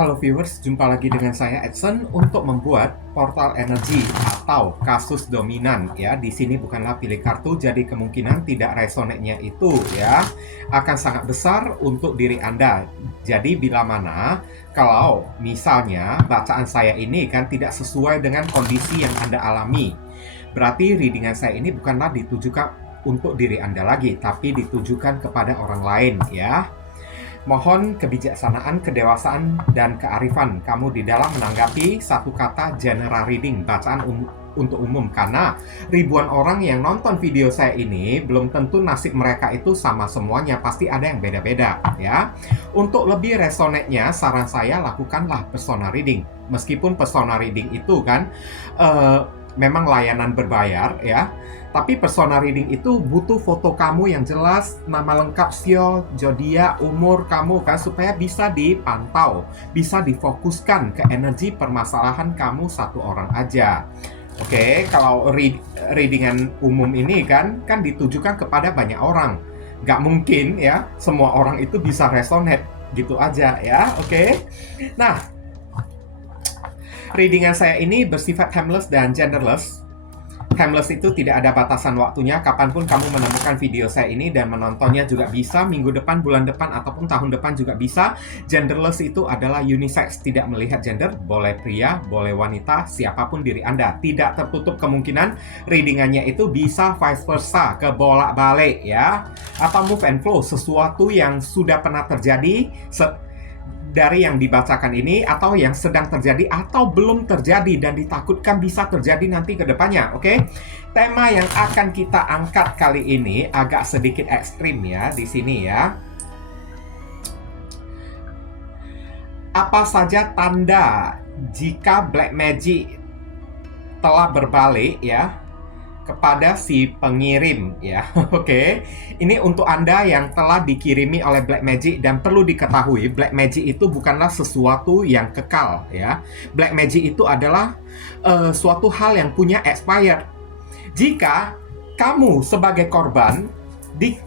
Halo viewers, jumpa lagi dengan saya Edson untuk membuat portal energi atau kasus dominan ya. Di sini bukanlah pilih kartu, jadi kemungkinan tidak resonate-nya itu ya akan sangat besar untuk diri Anda. Jadi bila mana kalau misalnya bacaan saya ini kan tidak sesuai dengan kondisi yang Anda alami, berarti readingan saya ini bukanlah ditujukan untuk diri Anda lagi, tapi ditujukan kepada orang lain ya. Mohon kebijaksanaan, kedewasaan, dan kearifan kamu di dalam menanggapi satu kata general reading, bacaan untuk umum. Karena ribuan orang yang nonton video saya ini, belum tentu nasib mereka itu sama semuanya. Pasti ada yang beda-beda, ya. Untuk lebih resonate-nya, saran saya lakukanlah persona reading. Meskipun persona reading itu kan memang layanan berbayar, ya. Tapi persona reading itu butuh foto kamu yang jelas, nama lengkap sio, zodiak, umur kamu kan, supaya bisa dipantau, bisa difokuskan ke energi permasalahan kamu satu orang aja. Oke, kalau readingan umum ini kan ditujukan kepada banyak orang. Nggak mungkin ya, semua orang itu bisa resonate gitu aja ya, oke? Nah, readingan saya ini bersifat timeless dan genderless. Timeless itu tidak ada batasan waktunya, kapanpun kamu menemukan video saya ini dan menontonnya juga bisa, minggu depan, bulan depan, ataupun tahun depan juga bisa. Genderless itu adalah unisex, tidak melihat gender, boleh pria, boleh wanita, siapapun diri Anda. Tidak tertutup kemungkinan readingannya itu bisa vice versa, ke bolak-balik ya. Apa move and flow, sesuatu yang sudah pernah terjadi, dari yang dibacakan ini, atau yang sedang terjadi atau belum terjadi dan ditakutkan bisa terjadi nanti ke depannya. Oke? Tema yang akan kita angkat kali ini agak sedikit ekstrim ya di sini ya. Apa saja tanda jika black magic telah berbalik ya kepada si pengirim ya. Oke. Ini untuk Anda yang telah dikirimi oleh black magic, dan perlu diketahui black magic itu bukanlah sesuatu yang kekal ya. Black magic itu adalah suatu hal yang punya expired. Jika kamu sebagai korban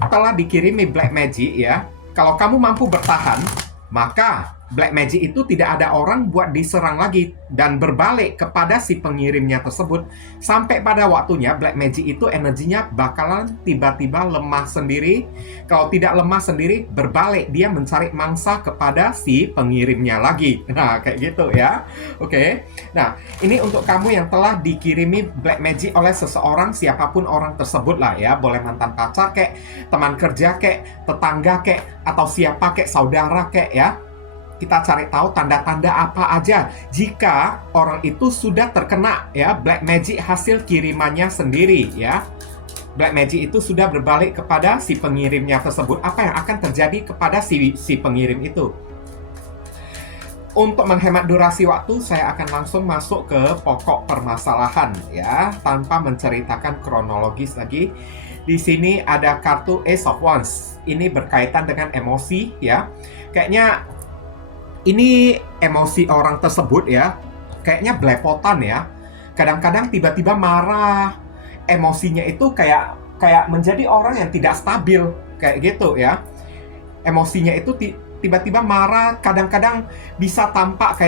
telah dikirimi black magic ya, kalau kamu mampu bertahan, maka black magic itu tidak ada orang buat diserang lagi dan berbalik kepada si pengirimnya tersebut. Sampai pada waktunya black magic itu energinya bakalan tiba-tiba lemah sendiri. Kalau tidak lemah sendiri, berbalik, dia mencari mangsa kepada si pengirimnya lagi. Nah, kayak gitu ya. Oke. Nah, ini untuk kamu yang telah dikirimi black magic oleh seseorang, siapapun orang tersebut lah ya. Boleh mantan pacar kek, teman kerja kek, tetangga kek, atau siapa kek, saudara kek ya. Kita cari tahu tanda-tanda apa aja jika orang itu sudah terkena ya black magic hasil kirimannya sendiri ya. Black magic itu sudah berbalik kepada si pengirimnya tersebut. Apa yang akan terjadi kepada si pengirim itu? Untuk menghemat durasi waktu, saya akan langsung masuk ke pokok permasalahan ya, tanpa menceritakan kronologis lagi. Di sini ada kartu Ace of Wands. Ini berkaitan dengan emosi ya. Kayaknya ini emosi orang tersebut ya, kayaknya belepotan ya. Kadang-kadang tiba-tiba marah, emosinya itu kayak menjadi orang yang tidak stabil, kayak gitu ya. Emosinya itu tiba-tiba marah, kadang-kadang bisa tampak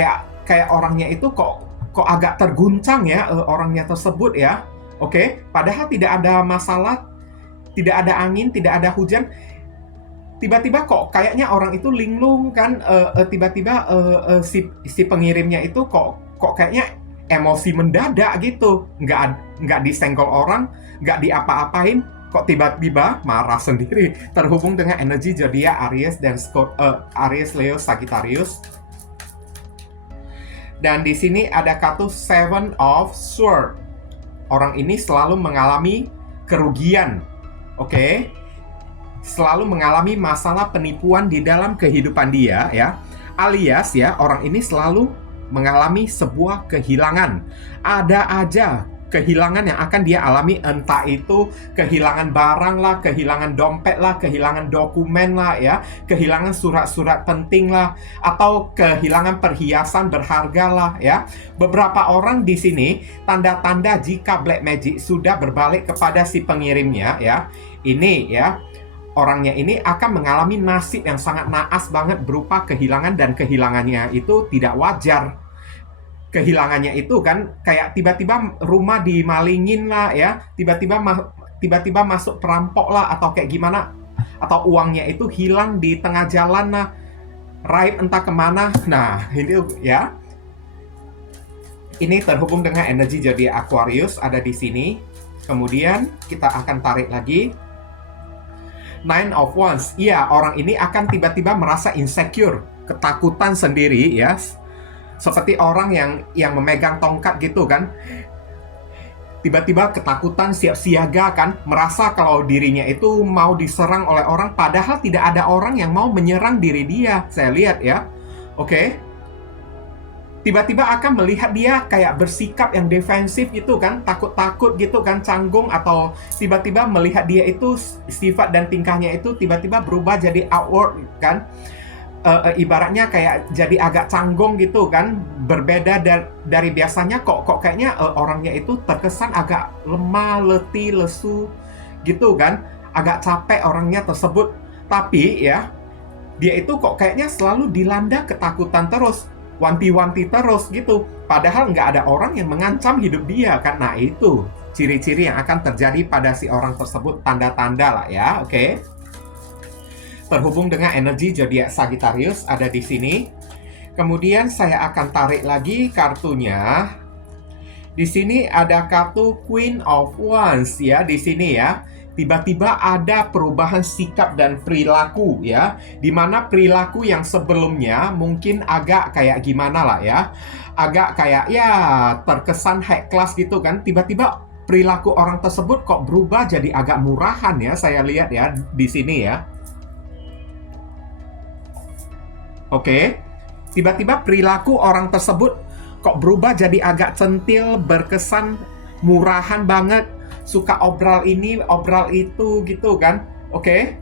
kayak orangnya itu kok agak terguncang ya, orangnya tersebut ya. Oke, padahal tidak ada masalah, tidak ada angin, tidak ada hujan. Tiba-tiba kok kayaknya orang itu linglung kan, tiba-tiba si pengirimnya itu kok kayaknya emosi mendadak gitu, nggak disenggol orang, nggak diapa-apain, kok tiba-tiba marah sendiri. Terhubung dengan energi zodiak Aries dan Aries, Leo, Sagittarius. Dan di sini ada kartu Seven of Swords. Orang ini selalu mengalami kerugian, oke? Selalu mengalami masalah penipuan di dalam kehidupan dia ya, alias ya, orang ini selalu mengalami sebuah kehilangan. Ada aja kehilangan yang akan dia alami, entah itu kehilangan barang lah, kehilangan dompet lah, kehilangan dokumen lah ya, kehilangan surat-surat penting lah, atau kehilangan perhiasan berharga lah ya. Beberapa orang di sini tanda-tanda jika black magic sudah berbalik kepada si pengirimnya ya. Ini ya, orangnya ini akan mengalami nasib yang sangat naas banget berupa kehilangan, dan kehilangannya itu tidak wajar. Kehilangannya itu kan kayak tiba-tiba rumah dimalingin lah ya, tiba-tiba masuk perampok lah, atau kayak gimana, atau uangnya itu hilang di tengah jalan lah, raib entah kemana. Nah, ini ya, ini terhubung dengan energi zodiak Aquarius ada di sini. Kemudian kita akan tarik lagi Nine of Wands. Iya, orang ini akan tiba-tiba merasa insecure, ketakutan sendiri ya. Seperti orang yang memegang tongkat gitu kan. Tiba-tiba ketakutan, siap siaga kan, merasa kalau dirinya itu mau diserang oleh orang, padahal tidak ada orang yang mau menyerang diri dia. Saya lihat ya. Oke. Tiba-tiba akan melihat dia kayak bersikap yang defensif gitu kan, takut-takut gitu kan, canggung, atau tiba-tiba melihat dia itu sifat dan tingkahnya itu tiba-tiba berubah jadi outward kan. Ibaratnya kayak jadi agak canggung gitu kan, berbeda dari biasanya. Kok kayaknya orangnya itu terkesan agak lemah, letih, lesu gitu kan, agak capek orangnya tersebut. Tapi ya, dia itu kok kayaknya selalu dilanda ketakutan terus, wanti-wanti terus gitu, padahal nggak ada orang yang mengancam hidup dia kan. Nah, itu ciri-ciri yang akan terjadi pada si orang tersebut, tanda-tanda lah ya. Oke. Terhubung dengan energi zodiak Sagittarius ada di sini. Kemudian saya akan tarik lagi kartunya. Di sini ada kartu Queen of Wands ya, di sini ya. Tiba-tiba ada perubahan sikap dan perilaku ya, dimana perilaku yang sebelumnya mungkin agak kayak gimana lah ya, agak kayak ya terkesan high class gitu kan, tiba-tiba perilaku orang tersebut kok berubah jadi agak murahan ya, saya lihat ya di sini ya. Oke, tiba-tiba perilaku orang tersebut kok berubah jadi agak centil, berkesan murahan banget, suka obral ini, obral itu gitu kan. Oke,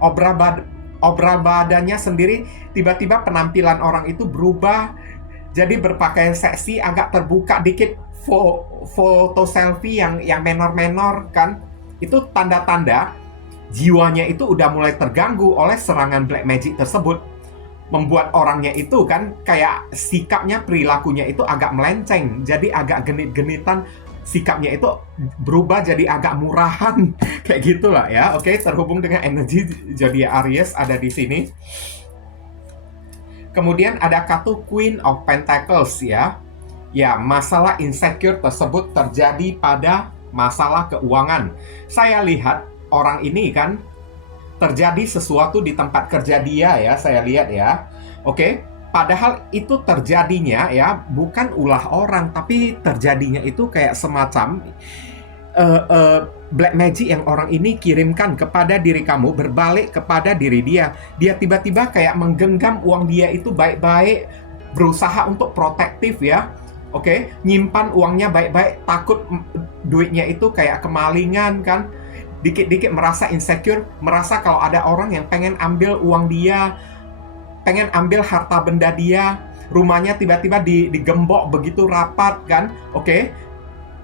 obral badannya sendiri, tiba-tiba penampilan orang itu berubah jadi berpakaian seksi, agak terbuka dikit, foto selfie yang menor-menor kan. Itu tanda-tanda jiwanya itu udah mulai terganggu oleh serangan black magic tersebut. Membuat orangnya itu kan kayak sikapnya, perilakunya itu agak melenceng, jadi agak genit-genitan, sikapnya itu berubah jadi agak murahan kayak gitulah ya. Oke, terhubung dengan energi zodiak Aries ada di sini. Kemudian ada kartu Queen of Pentacles ya. Ya, masalah insecure tersebut terjadi pada masalah keuangan. Saya lihat orang ini kan terjadi sesuatu di tempat kerja dia ya, saya lihat ya. Oke, padahal itu terjadinya ya bukan ulah orang, tapi terjadinya itu kayak semacam black magic yang orang ini kirimkan kepada diri kamu, berbalik kepada diri dia. Dia tiba-tiba kayak menggenggam uang dia itu baik-baik, berusaha untuk protektif ya. Oke, nyimpan uangnya baik-baik, takut duitnya itu kayak kemalingan kan. Dikit-dikit merasa insecure, merasa kalau ada orang yang pengen ambil uang dia, pengen ambil harta benda dia, rumahnya tiba-tiba digembok begitu rapat kan. Oke,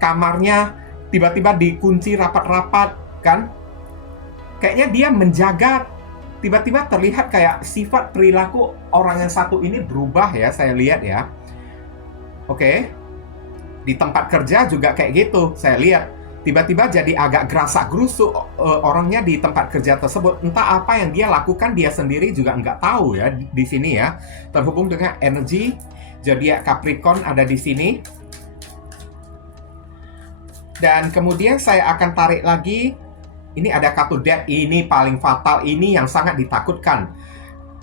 kamarnya tiba-tiba dikunci rapat-rapat kan. Kayaknya dia menjaga, tiba-tiba terlihat kayak sifat perilaku orang yang satu ini berubah ya, saya lihat ya. Oke, di tempat kerja juga kayak gitu, saya lihat. Tiba-tiba jadi agak gerasak-gerusuk orangnya di tempat kerja tersebut. Entah apa yang dia lakukan, dia sendiri juga nggak tahu ya di sini ya. Terhubung dengan energi zodiak Capricorn ada di sini. Dan kemudian saya akan tarik lagi. Ini ada kartu Death, ini paling fatal, ini yang sangat ditakutkan.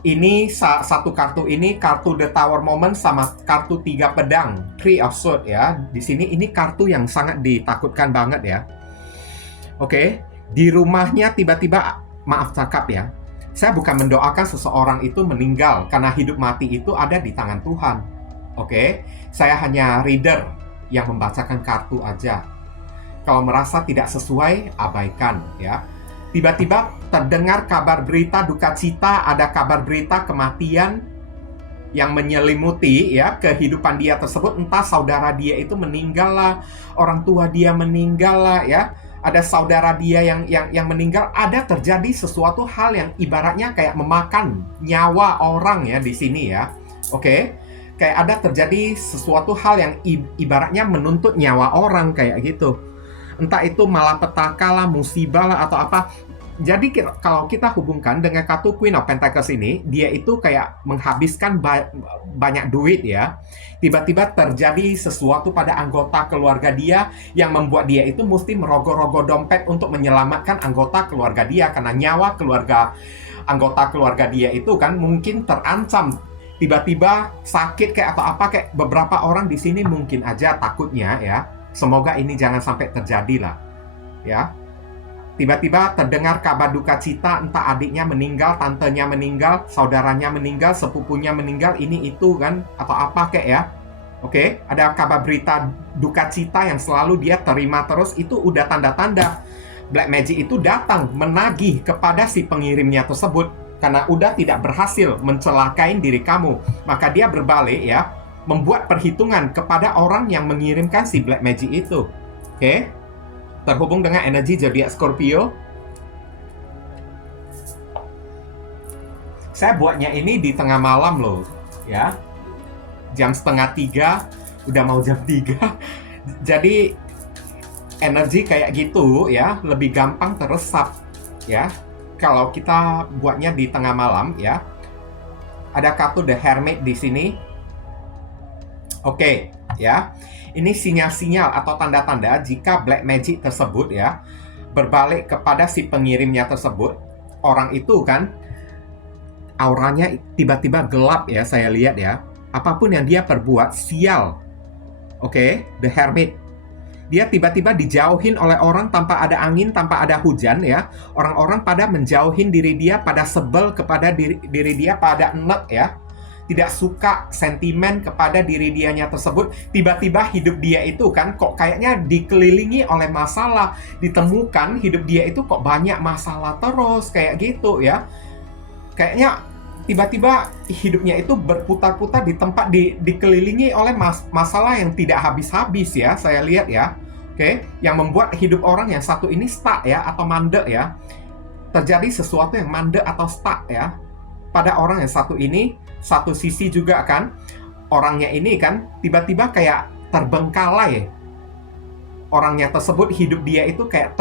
Ini satu kartu ini, kartu The Tower Moment sama kartu 3 pedang, Three of Swords ya. Di sini ini kartu yang sangat ditakutkan banget ya. Oke, di rumahnya tiba-tiba, maaf cakap ya, saya bukan mendoakan seseorang itu meninggal, karena hidup mati itu ada di tangan Tuhan. Oke, saya hanya reader yang membacakan kartu aja. Kalau merasa tidak sesuai, abaikan ya. Tiba-tiba terdengar kabar berita duka cita, ada kabar berita kematian yang menyelimuti ya kehidupan dia tersebut. Entah saudara dia itu meninggal lah, orang tua dia meninggal lah ya, ada saudara dia yang meninggal, ada terjadi sesuatu hal yang ibaratnya kayak memakan nyawa orang ya di sini ya. Oke. Kayak ada terjadi sesuatu hal yang ibaratnya menuntut nyawa orang kayak gitu. Entah itu malapetaka lah, musibah lah atau apa. Jadi kalau kita hubungkan dengan kartu Queen of Pentacles ini, dia itu kayak menghabiskan banyak duit ya. Tiba-tiba terjadi sesuatu pada anggota keluarga dia yang membuat dia itu mesti merogoh-rogoh dompet untuk menyelamatkan anggota keluarga dia, karena nyawa anggota keluarga dia itu kan mungkin terancam. Tiba-tiba sakit kayak atau apa, kayak beberapa orang di sini mungkin aja takutnya ya. Semoga ini jangan sampai terjadi lah. Ya. Tiba-tiba terdengar kabar duka cita, entah adiknya meninggal, tantenya meninggal, saudaranya meninggal, sepupunya meninggal, ini itu kan, atau apa kayak ya. Oke, ada kabar berita duka cita yang selalu dia terima terus, itu udah tanda-tanda Black Magic itu datang menagih kepada si pengirimnya tersebut karena udah tidak berhasil mencelakai diri kamu. Maka dia berbalik ya, membuat perhitungan kepada orang yang mengirimkan si Black Magic itu. Oke. Terhubung dengan energi zodiak Scorpio. Saya buatnya ini di tengah malam loh, ya. Jam 2:30, udah mau jam 3. Jadi energi kayak gitu ya, lebih gampang teresap ya. Kalau kita buatnya di tengah malam ya. Ada kartu The Hermit di sini. Oke, ya. Ini sinyal-sinyal atau tanda-tanda jika Black Magic tersebut ya berbalik kepada si pengirimnya tersebut. Orang itu kan auranya tiba-tiba gelap ya, saya lihat ya. Apapun yang dia perbuat sial. Oke, The Hermit. Dia tiba-tiba dijauhin oleh orang tanpa ada angin, tanpa ada hujan ya. Orang-orang pada menjauhin diri dia, pada sebel kepada diri dia, pada enek ya. Tidak suka sentimen kepada diri dianya tersebut. Tiba-tiba hidup dia itu kan kok kayaknya dikelilingi oleh masalah. Ditemukan hidup dia itu kok banyak masalah terus kayak gitu ya. Kayaknya tiba-tiba hidupnya itu berputar-putar di tempat dikelilingi oleh masalah yang tidak habis-habis ya, saya lihat ya. Oke, yang membuat hidup orang yang satu ini stuck ya, atau mandek ya. Terjadi sesuatu yang mandek atau stuck ya pada orang yang satu ini. Satu sisi juga kan, orangnya ini kan tiba-tiba kayak terbengkalai. Orangnya tersebut, hidup dia itu kayak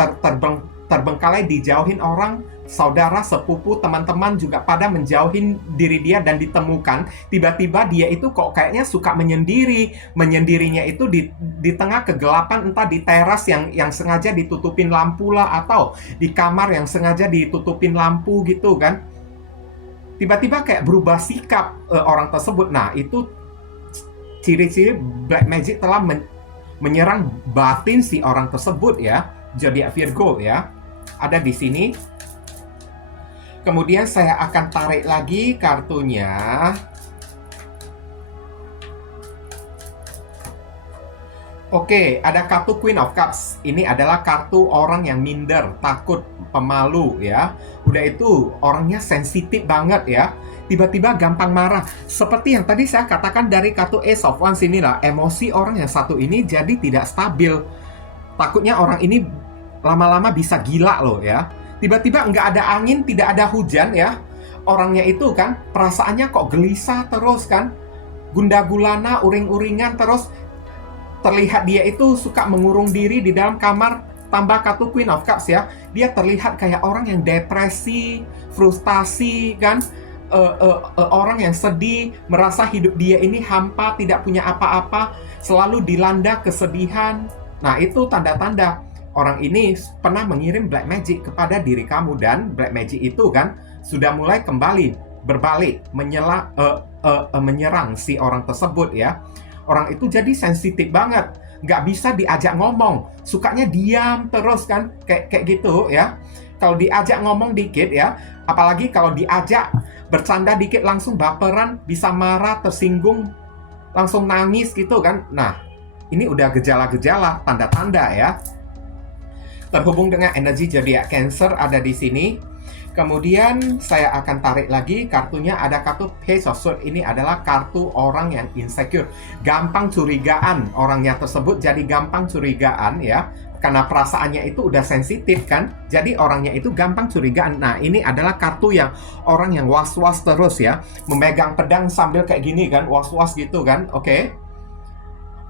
terbengkalai, dijauhin orang, saudara, sepupu, teman-teman juga pada menjauhin diri dia dan ditemukan. Tiba-tiba dia itu kok kayaknya suka menyendiri. Menyendirinya itu di tengah kegelapan, entah di teras yang sengaja ditutupin lampu lah, atau di kamar yang sengaja ditutupin lampu gitu kan. Tiba-tiba kayak berubah sikap orang tersebut. Nah, itu ciri-ciri Black Magic telah menyerang batin si orang tersebut ya. Zodiak Virgo ya. Ada di sini. Kemudian saya akan tarik lagi kartunya. Oke, ada kartu Queen of Cups. Ini adalah kartu orang yang minder, takut, pemalu ya. Udah itu orangnya sensitif banget ya. Tiba-tiba gampang marah. Seperti yang tadi saya katakan dari kartu Ace of Wands inilah, emosi orang yang satu ini jadi tidak stabil. Takutnya orang ini lama-lama bisa gila loh ya. Tiba-tiba nggak ada angin, tidak ada hujan ya. Orangnya itu kan perasaannya kok gelisah terus kan. Gundah gulana, uring-uringan terus. Terlihat dia itu suka mengurung diri di dalam kamar. Tambah kartu Queen of Cups ya. Dia terlihat kayak orang yang depresi, frustasi kan. Orang yang sedih, merasa hidup dia ini hampa, tidak punya apa-apa, selalu dilanda kesedihan. Nah, itu tanda-tanda orang ini pernah mengirim Black Magic kepada diri kamu. Dan Black Magic itu kan sudah mulai kembali berbalik menyerang si orang tersebut ya. Orang itu jadi sensitif banget, nggak bisa diajak ngomong, sukanya diam terus kan, kayak gitu ya. Kalau diajak ngomong dikit ya, apalagi kalau diajak bercanda dikit langsung baperan, bisa marah, tersinggung, langsung nangis gitu kan. Nah, ini udah gejala-gejala, tanda-tanda ya. Terhubung dengan energi zodiak Cancer ada di sini. Kemudian saya akan tarik lagi kartunya, ada kartu Page of Swords. Ini adalah kartu orang yang insecure, gampang curigaan. Orangnya tersebut jadi gampang curigaan ya. Karena perasaannya itu udah sensitif kan, jadi orangnya itu gampang curigaan. Nah, ini adalah kartu yang orang yang was-was terus ya, memegang pedang sambil kayak gini kan, was-was gitu kan, oke?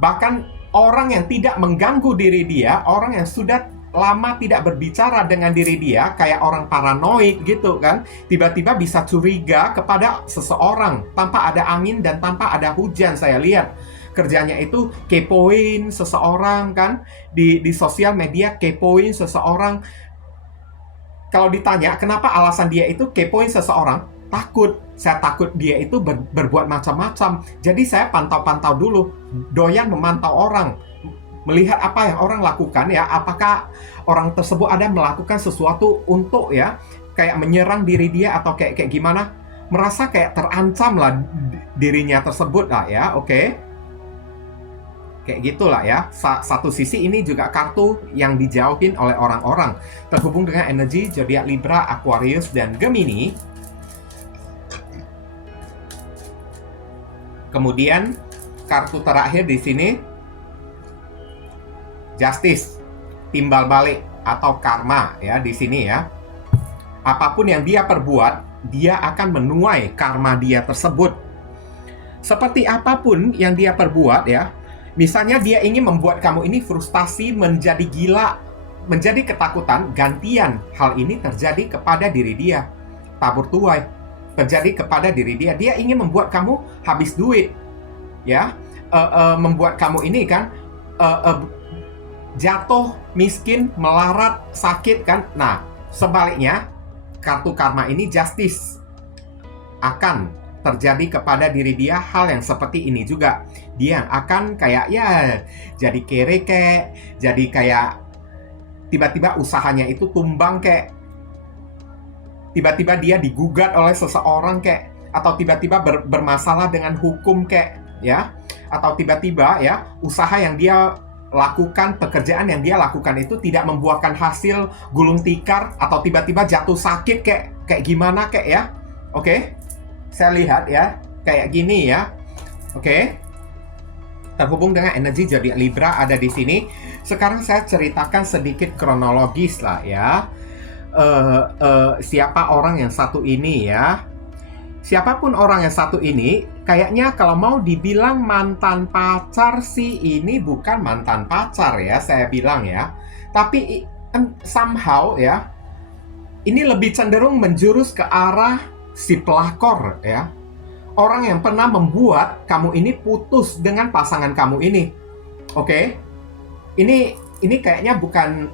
Bahkan orang yang tidak mengganggu diri dia, orang yang sudah lama tidak berbicara dengan diri dia, kayak orang paranoid gitu kan, tiba-tiba bisa curiga kepada seseorang tanpa ada angin dan tanpa ada hujan. Saya lihat kerjanya itu kepoin seseorang kan, di sosial media kepoin seseorang. Kalau ditanya kenapa alasan dia itu kepoin seseorang, takut. Saya takut dia itu berbuat macam-macam. Jadi saya pantau-pantau dulu, doyan memantau orang, melihat apa yang orang lakukan ya, apakah orang tersebut ada melakukan sesuatu untuk ya kayak menyerang diri dia atau kayak gimana, merasa kayak terancam lah dirinya tersebut lah ya, oke? Kayak gitulah ya. Satu sisi ini juga kartu yang dijauhin oleh orang-orang terhubung dengan energi zodiak Libra, Aquarius, dan Gemini. Kemudian kartu terakhir di sini Justice, timbal balik atau karma ya di sini ya. Apapun yang dia perbuat, dia akan menuai karma dia tersebut. Seperti apapun yang dia perbuat ya. Misalnya dia ingin membuat kamu ini frustasi, menjadi gila, menjadi ketakutan, gantian hal ini terjadi kepada diri dia. Tabur tuai terjadi kepada diri dia. Dia ingin membuat kamu habis duit, ya, membuat kamu ini kan jatuh, miskin, melarat, sakit kan. Nah, sebaliknya kartu karma ini Justice, akan terjadi kepada diri dia hal yang seperti ini juga. Dia akan kayak ya jadi kere kayak, jadi kayak tiba-tiba usahanya itu tumbang kayak, tiba-tiba dia digugat oleh seseorang kayak, atau tiba-tiba bermasalah dengan hukum kayak ya, atau tiba-tiba ya usaha yang dia lakukan, pekerjaan yang dia lakukan itu tidak membuahkan hasil, gulung tikar, atau tiba-tiba jatuh sakit kayak gimana kayak ya. Oke? Saya lihat ya kayak gini ya. Oke? Terhubung dengan energi zodiak Libra ada di sini. Sekarang saya ceritakan sedikit kronologis lah ya. Siapa orang yang satu ini ya. Siapapun orang yang satu ini, kayaknya kalau mau dibilang mantan pacar sih, ini bukan mantan pacar ya, saya bilang ya. Tapi somehow ya, ini lebih cenderung menjurus ke arah si pelakor ya. Orang yang pernah membuat kamu ini putus dengan pasangan kamu ini. Oke? Ini kayaknya bukan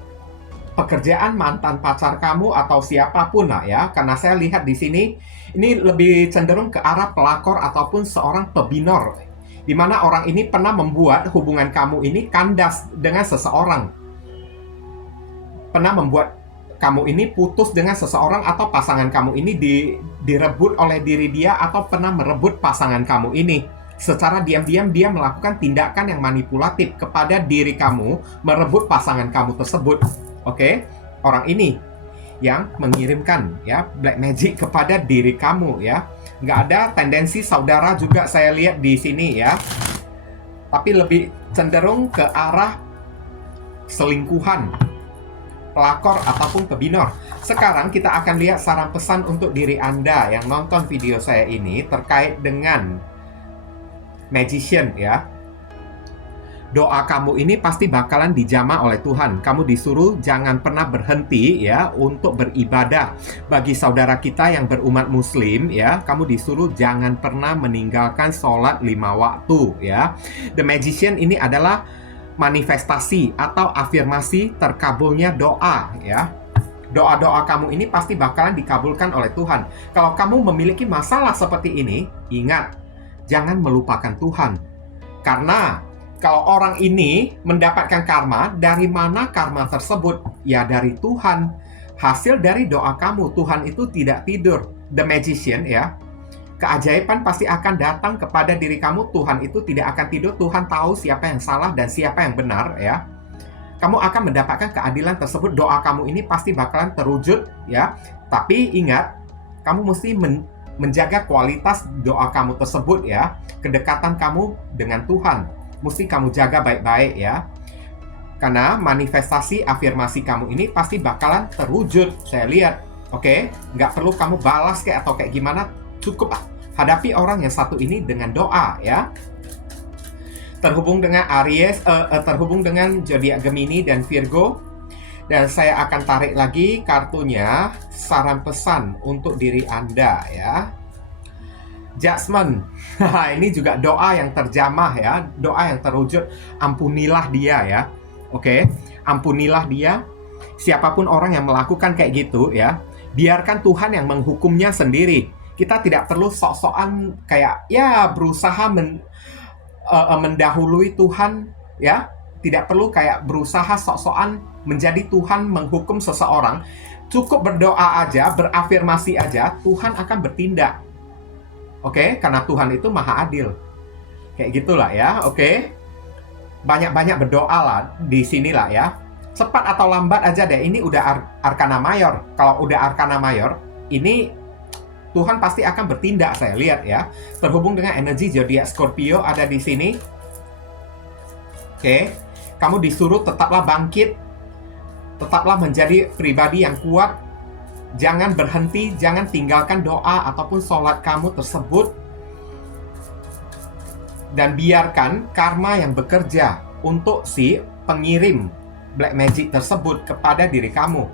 pekerjaan mantan pacar kamu atau siapapun lah ya. Karena saya lihat di sini, ini lebih cenderung ke arah pelakor ataupun seorang pebinor. Di mana orang ini pernah membuat hubungan kamu ini kandas dengan seseorang. Pernah membuat kamu ini putus dengan seseorang atau pasangan kamu ini direbut oleh diri dia, atau pernah merebut pasangan kamu ini. Secara diam-diam dia melakukan tindakan yang manipulatif kepada diri kamu, merebut pasangan kamu tersebut. Oke? Orang ini yang mengirimkan ya black magic kepada diri kamu ya. Nggak ada tendensi saudara juga saya lihat di sini ya. Tapi lebih cenderung ke arah selingkuhan, pelakor ataupun pebinor. Sekarang kita akan lihat saran pesan untuk diri Anda yang nonton video saya ini terkait dengan Magician ya. Doa kamu ini pasti bakalan dijamah oleh Tuhan. Kamu disuruh jangan pernah berhenti ya untuk beribadah. Bagi saudara kita yang berumat Muslim ya, kamu disuruh jangan pernah meninggalkan sholat 5 waktu ya. The Magician ini adalah manifestasi atau afirmasi terkabulnya doa ya. Doa-doa kamu ini pasti bakalan dikabulkan oleh Tuhan. Kalau kamu memiliki masalah seperti ini, ingat, jangan melupakan Tuhan. Karena kalau orang ini mendapatkan karma, dari mana karma tersebut? Ya dari Tuhan. Hasil dari doa kamu. Tuhan itu tidak tidur. The Magician ya. Keajaiban pasti akan datang kepada diri kamu. Tuhan itu tidak akan tidur. Tuhan tahu siapa yang salah dan siapa yang benar ya. Kamu akan mendapatkan keadilan tersebut. Doa kamu ini pasti bakalan terwujud ya. Tapi ingat, kamu mesti menjaga kualitas doa kamu tersebut ya. Kedekatan kamu dengan Tuhan mesti kamu jaga baik-baik ya. Karena manifestasi afirmasi kamu ini pasti bakalan terwujud, saya lihat. Oke, nggak perlu kamu balas kayak atau kayak gimana, cukup hadapi orang yang satu ini dengan doa ya. Terhubung dengan Aries, terhubung dengan zodiak Gemini dan Virgo. Dan saya akan tarik lagi kartunya, saran pesan untuk diri Anda ya. Judgment. Ini juga doa yang terjamah ya, doa yang terwujud. Ampunilah dia ya. Oke, ampunilah dia. Siapapun orang yang melakukan kayak gitu ya, biarkan Tuhan yang menghukumnya sendiri. Kita tidak perlu sok-sokan kayak ya berusaha mendahului Tuhan ya. Tidak perlu kayak berusaha sok-sokan menjadi Tuhan menghukum seseorang. Cukup berdoa aja, berafirmasi aja, Tuhan akan bertindak. Oke, karena Tuhan itu maha adil. Kayak gitulah ya, oke. Banyak-banyak berdoa lah di sinilah ya. Cepat atau lambat aja deh, ini udah Arkana Mayor. Kalau udah Arkana Mayor, ini Tuhan pasti akan bertindak, saya lihat ya. Terhubung dengan energi zodiak Scorpio ada di sini. Oke, kamu disuruh tetaplah bangkit. Tetaplah menjadi pribadi yang kuat. Jangan berhenti, jangan tinggalkan doa ataupun sholat kamu tersebut. Dan biarkan karma yang bekerja untuk si pengirim black magic tersebut kepada diri kamu.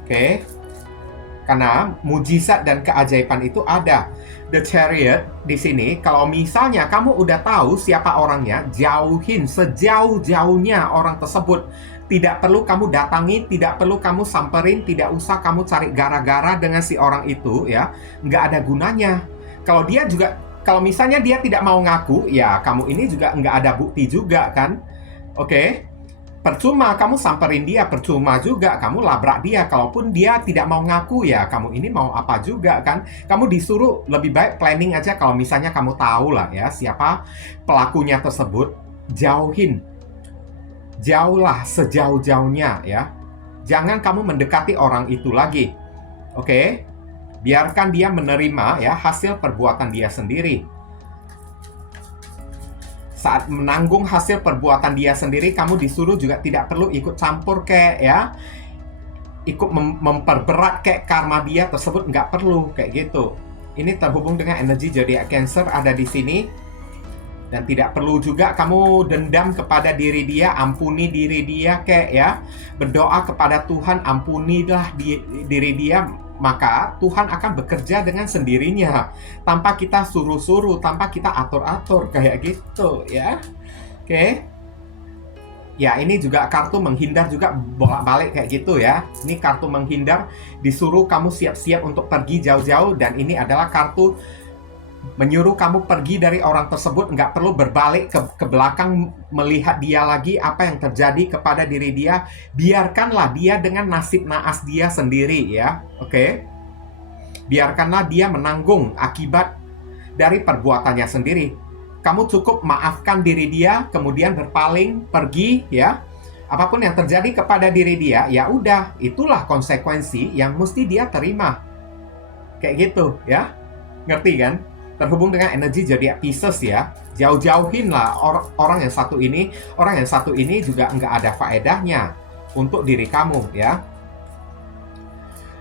Oke. Karena mujizat dan keajaiban itu ada. The Chariot di sini, kalau misalnya kamu udah tahu siapa orangnya, jauhin sejauh-jauhnya orang tersebut. Tidak perlu kamu datangi, tidak perlu kamu samperin, tidak usah kamu cari gara-gara dengan si orang itu ya. Nggak ada gunanya. Kalau misalnya dia tidak mau ngaku, ya kamu ini juga nggak ada bukti juga kan. Oke. Percuma kamu samperin dia, percuma juga kamu labrak dia. Kalaupun dia tidak mau ngaku, ya kamu ini mau apa juga kan. Kamu disuruh lebih baik planning aja. Kalau misalnya kamu tahu lah ya siapa pelakunya tersebut, jauhin. Jauhlah sejauh-jauhnya ya. Jangan kamu mendekati orang itu lagi. Oke? Biarkan dia menerima ya hasil perbuatan dia sendiri. Saat menanggung hasil perbuatan dia sendiri, kamu disuruh juga tidak perlu ikut campur kayak ya. Ikut memperberat kayak karma dia tersebut, nggak perlu kayak gitu. Ini terhubung dengan energi zodiak Cancer ada di sini. Dan tidak perlu juga kamu dendam kepada diri dia, ampuni diri dia kayak ya. Berdoa kepada Tuhan, ampunilah diri dia, maka Tuhan akan bekerja dengan sendirinya. Tanpa kita suruh-suruh, tanpa kita atur-atur kayak gitu ya. Oke. Ya, ini juga kartu menghindar juga bolak-balik kayak gitu ya. Ini kartu menghindar, disuruh kamu siap-siap untuk pergi jauh-jauh. Dan ini adalah kartu menyuruh kamu pergi dari orang tersebut, nggak perlu berbalik ke belakang melihat dia lagi, apa yang terjadi kepada diri dia. Biarkanlah dia dengan nasib naas dia sendiri ya, oke? Biarkanlah dia menanggung akibat dari perbuatannya sendiri. Kamu cukup maafkan diri dia, kemudian berpaling, pergi ya. Apapun yang terjadi kepada diri dia, ya udah, itulah konsekuensi yang mesti dia terima. Kayak gitu ya, ngerti kan? Terhubung dengan energi zodiak Pisces ya. Jauh-jauhin lah orang yang satu ini. Orang yang satu ini juga nggak ada faedahnya untuk diri kamu ya.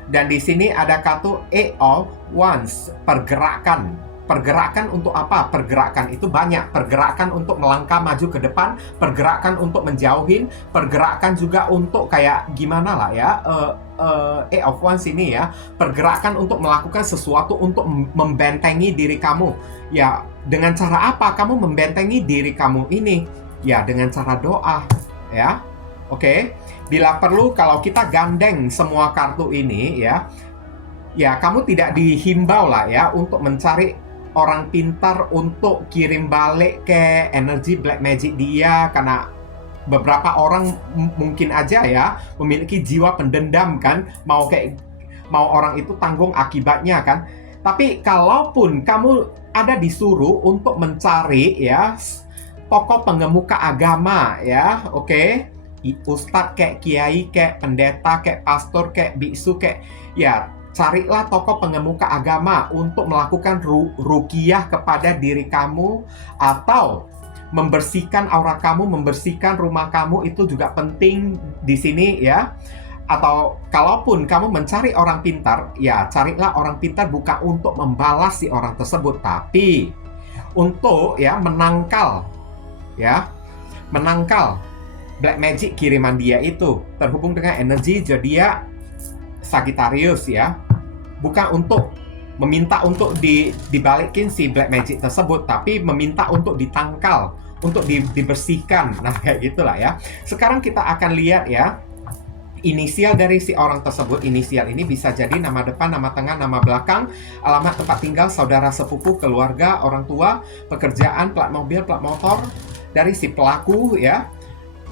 Dan di sini ada kartu Eight of Wands, pergerakan. Pergerakan untuk apa? Pergerakan itu banyak. Pergerakan untuk melangkah maju ke depan, pergerakan untuk menjauhin, pergerakan juga untuk kayak gimana lah ya. Eight of Wands ini ya, pergerakan untuk melakukan sesuatu untuk membentengi diri kamu. Ya, dengan cara apa kamu membentengi diri kamu ini? Ya, dengan cara doa ya. Oke. Bila perlu, kalau kita gandeng semua kartu ini ya, kamu tidak dihimbau lah ya untuk mencari orang pintar untuk kirim balik ke energi black magic dia, karena beberapa orang mungkin aja ya memiliki jiwa pendendam kan, mau orang itu tanggung akibatnya kan. Tapi kalaupun kamu ada disuruh untuk mencari ya tokoh pengemuka agama ya, oke? Ustadz kayak kiai, kayak pendeta, kayak pastor, kayak biksu, kayak ya, carilah tokoh pengemuka agama untuk melakukan ruqyah kepada diri kamu, atau membersihkan aura kamu, membersihkan rumah kamu itu juga penting di sini ya. Atau kalaupun kamu mencari orang pintar, ya carilah orang pintar bukan untuk membalas si orang tersebut, tapi untuk ya menangkal black magic kiriman dia itu terhubung dengan energi zodiak Sagittarius ya. Bukan untuk meminta untuk dibalikin si black magic tersebut, tapi meminta untuk ditangkal, untuk dibersihkan. Nah, kayak gitulah ya. Sekarang kita akan lihat ya, inisial dari si orang tersebut. Inisial ini bisa jadi nama depan, nama tengah, nama belakang, alamat tempat tinggal, saudara sepupu, keluarga, orang tua, pekerjaan, plat mobil, plat motor dari si pelaku ya,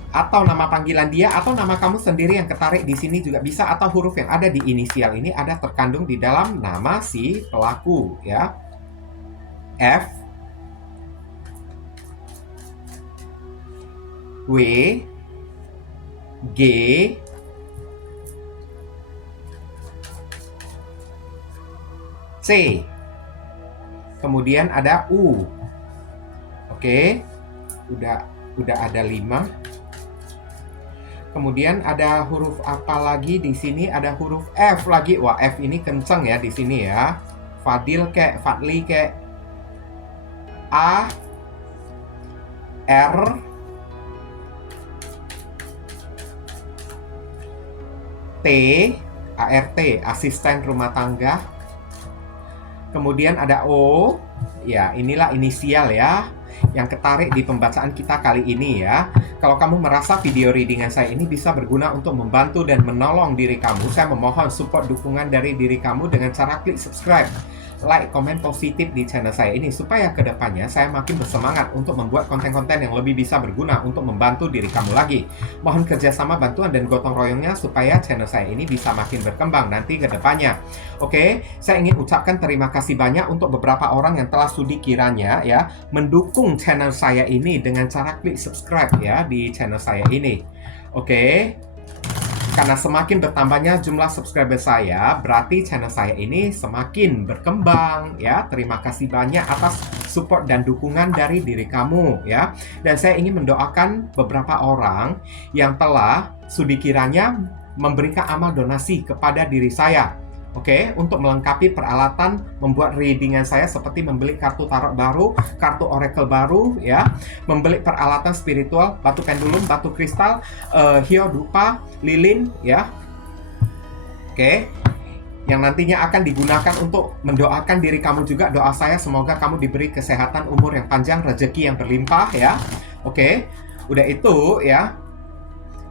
atau nama panggilan dia, atau nama kamu sendiri yang ketarik di sini juga bisa, atau huruf yang ada di inisial ini ada terkandung di dalam nama si pelaku ya. F, W, G, C, kemudian ada U. Oke, udah ada 5. Kemudian ada huruf apa lagi di sini? Ada huruf F lagi. Wah, F ini kenceng ya di sini ya. Fadil kek, Fadli kek. A, R, T, ART, asisten rumah tangga. Kemudian ada O, ya inilah inisial ya, yang ketarik di pembacaan kita kali ini ya. Kalau kamu merasa video readingan saya ini bisa berguna untuk membantu dan menolong diri kamu, saya memohon support dukungan dari diri kamu dengan cara klik subscribe, like, komen positif di channel saya ini, supaya kedepannya saya makin bersemangat untuk membuat konten-konten yang lebih bisa berguna untuk membantu diri kamu lagi. Mohon kerjasama, bantuan, dan gotong royongnya supaya channel saya ini bisa makin berkembang nanti ke depannya. Oke, saya ingin ucapkan terima kasih banyak untuk beberapa orang yang telah sudi kiranya ya mendukung channel saya ini dengan cara klik subscribe ya di channel saya ini. Oke. Karena semakin bertambahnya jumlah subscriber saya, berarti channel saya ini semakin berkembang ya. Terima kasih banyak atas support dan dukungan dari diri kamu ya. Dan saya ingin mendoakan beberapa orang yang telah sudi kiranya memberikan amal donasi kepada diri saya. Oke, untuk melengkapi peralatan membuat readingan saya, seperti membeli kartu tarot baru, kartu oracle baru ya, membeli peralatan spiritual, batu pendulum, batu kristal, hiyo dupa, lilin ya. Oke, yang nantinya akan digunakan untuk mendoakan diri kamu juga. Doa saya semoga kamu diberi kesehatan, umur yang panjang, rezeki yang berlimpah ya. Oke, udah itu ya,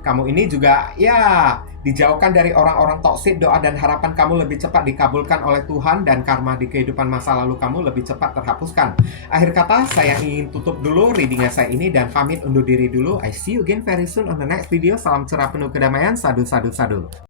kamu ini juga ya dijauhkan dari orang-orang toksik. Doa dan harapan kamu lebih cepat dikabulkan oleh Tuhan, dan karma di kehidupan masa lalu kamu lebih cepat terhapuskan. Akhir kata, saya ingin tutup dulu readingan saya ini dan pamit undur diri dulu. I see you again very soon on the next video. Salam cerah penuh kedamaian. Sadu, sadu, sadu.